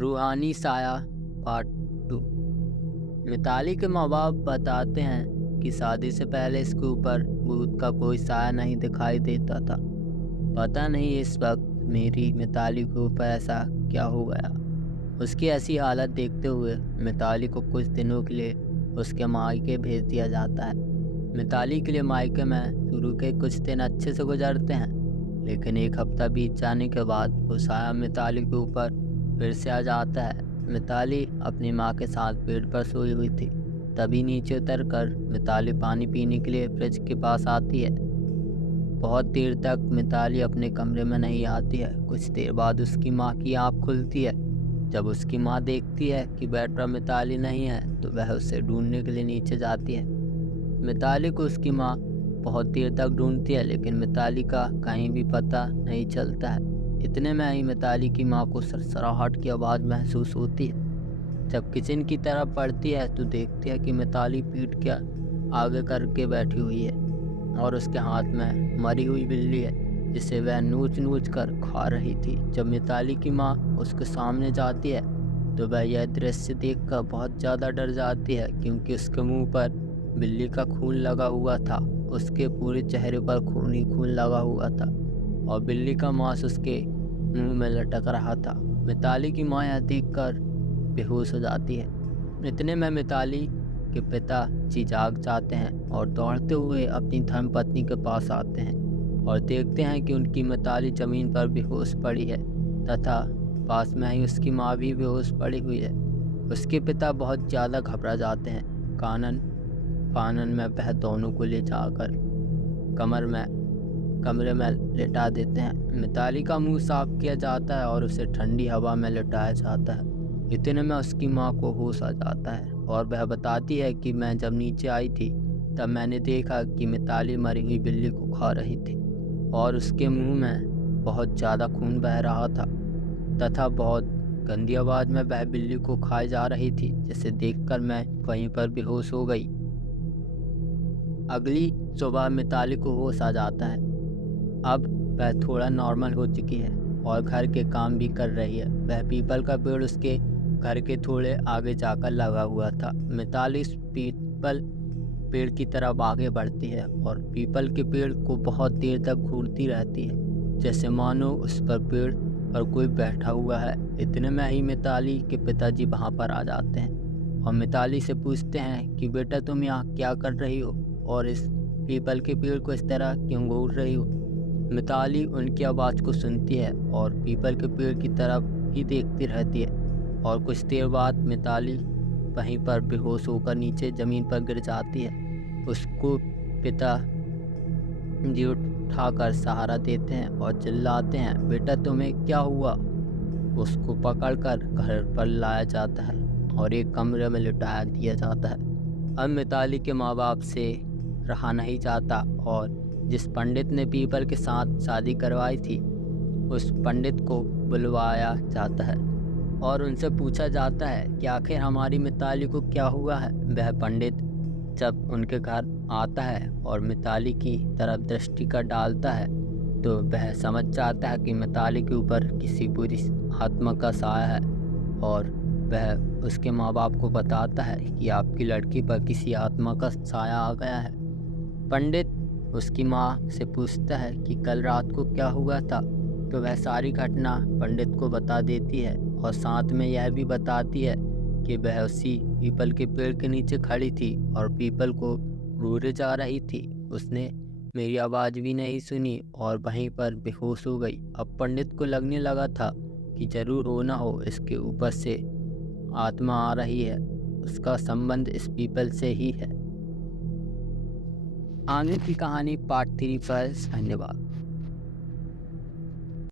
रूहानी साया पार्ट 2। मिताली के माँ बाप बताते हैं कि शादी से पहले इसके ऊपर भूत का कोई साया नहीं दिखाई देता था। पता नहीं इस वक्त मेरी मिताली के ऊपर ऐसा क्या हो गया। उसकी ऐसी हालत देखते हुए मिताली को कुछ दिनों के लिए उसके मायके भेज दिया जाता है। मिताली के लिए मायके में शुरू के कुछ दिन अच्छे से गुजरते हैं, लेकिन एक हफ्ता बीत जाने के बाद वो साया मिताली के ऊपर फिर से आ जाता है। मिताली अपनी माँ के साथ बेड पर सोई हुई थी। तभी नीचे उतरकर मिताली पानी पीने के लिए फ्रिज के पास आती है। बहुत देर तक मिताली अपने कमरे में नहीं आती है। कुछ देर बाद उसकी माँ की आँख खुलती है। जब उसकी माँ देखती है कि बेड पर मिताली नहीं है तो वह उसे ढूंढने के लिए नीचे जाती है। मिताली को उसकी माँ बहुत देर तक ढूंढती है, लेकिन मिताली का कहीं भी पता नहीं चलता है। इतने में ही मिताली की माँ को सरसराहट की आवाज़ महसूस होती है। जब किचन की तरफ बढ़ती है तो देखती है कि मिताली पीठ के आगे करके बैठी हुई है और उसके हाथ में मरी हुई बिल्ली है, जिसे वह नोच नोच कर खा रही थी। जब मिताली की माँ उसके सामने जाती है तो वह यह दृश्य देखकर बहुत ज़्यादा डर जाती है, क्योंकि उसके मुंह पर बिल्ली का खून लगा हुआ था। उसके पूरे चेहरे पर खून ही खून लगा हुआ था और बिल्ली का मांस उसके मुंह में लटक रहा था। मिताली की माँ यह देखकर बेहोश हो जाती है। इतने में मिताली के पिता जी जाग जाते हैं और दौड़ते हुए अपनी धर्मपत्नी के पास आते हैं और देखते हैं कि उनकी मिताली जमीन पर बेहोश पड़ी है तथा पास में ही उसकी माँ भी बेहोश पड़ी हुई है। उसके पिता बहुत ज़्यादा घबरा जाते हैं। कानन पानन में वह दोनों को ले जाकर कमरे में लिटा देते हैं। मिताली का मुंह साफ किया जाता है और उसे ठंडी हवा में लिटाया जाता है। इतने में उसकी माँ को होश आ जाता है और वह बताती है कि मैं जब नीचे आई थी तब मैंने देखा कि मिताली मरी हुई बिल्ली को खा रही थी और उसके मुंह में बहुत ज़्यादा खून बह रहा था तथा बहुत गंदी आवाज़ में वह बिल्ली को खाए जा रही थी, जिसे देखकर मैं वहीं पर बेहोश हो गई। अगली सुबह मिताली को होश आ जाता है। अब वह थोड़ा नॉर्मल हो चुकी है और घर के काम भी कर रही है। वह पीपल का पेड़ उसके घर के थोड़े आगे जाकर लगा हुआ था। मिताली इस पीपल पेड़ की तरफ आगे बढ़ती है और पीपल के पेड़ को बहुत देर तक घूरती रहती है, जैसे मानो उस पर पेड़ पर कोई बैठा हुआ है। इतने में ही मिताली के पिताजी वहाँ पर आ जाते हैं और मिताली से पूछते हैं कि बेटा तुम यहाँ क्या कर रही हो और इस पीपल के पेड़ को इस तरह क्यों घूर रही हो। मिताली उनकी आवाज़ को सुनती है और पीपल के पेड़ की तरफ ही देखती रहती है और कुछ देर बाद मिताली वहीं पर बेहोश होकर नीचे ज़मीन पर गिर जाती है। उसको पिता जी उठाकर सहारा देते हैं और चिल्लाते हैं, बेटा तुम्हें क्या हुआ। उसको पकड़कर घर पर लाया जाता है और एक कमरे में लिटाया दिया जाता है। अब मिताली के माँ बाप से रहा नहीं जाता और जिस पंडित ने पीपल के साथ शादी करवाई थी उस पंडित को बुलवाया जाता है और उनसे पूछा जाता है कि आखिर हमारी मिताली को क्या हुआ है। वह पंडित जब उनके घर आता है और मिताली की तरफ दृष्टि कर डालता है तो वह समझ जाता है कि मिताली के ऊपर किसी बुरी आत्मा का साया है और वह उसके माँ बाप को बताता है कि आपकी लड़की पर किसी आत्मा का साया आ गया है। पंडित उसकी माँ से पूछता है कि कल रात को क्या हुआ था, तो वह सारी घटना पंडित को बता देती है और साथ में यह भी बताती है कि वह उसी पीपल के पेड़ के नीचे खड़ी थी और पीपल को घूरे जा रही थी। उसने मेरी आवाज़ भी नहीं सुनी और वहीं पर बेहोश हो गई। अब पंडित को लगने लगा था कि जरूर हो ना हो इसके ऊपर से आत्मा आ रही है, उसका संबंध इस पीपल से ही है। आगे की कहानी पार्ट 3 पर। धन्यवाद।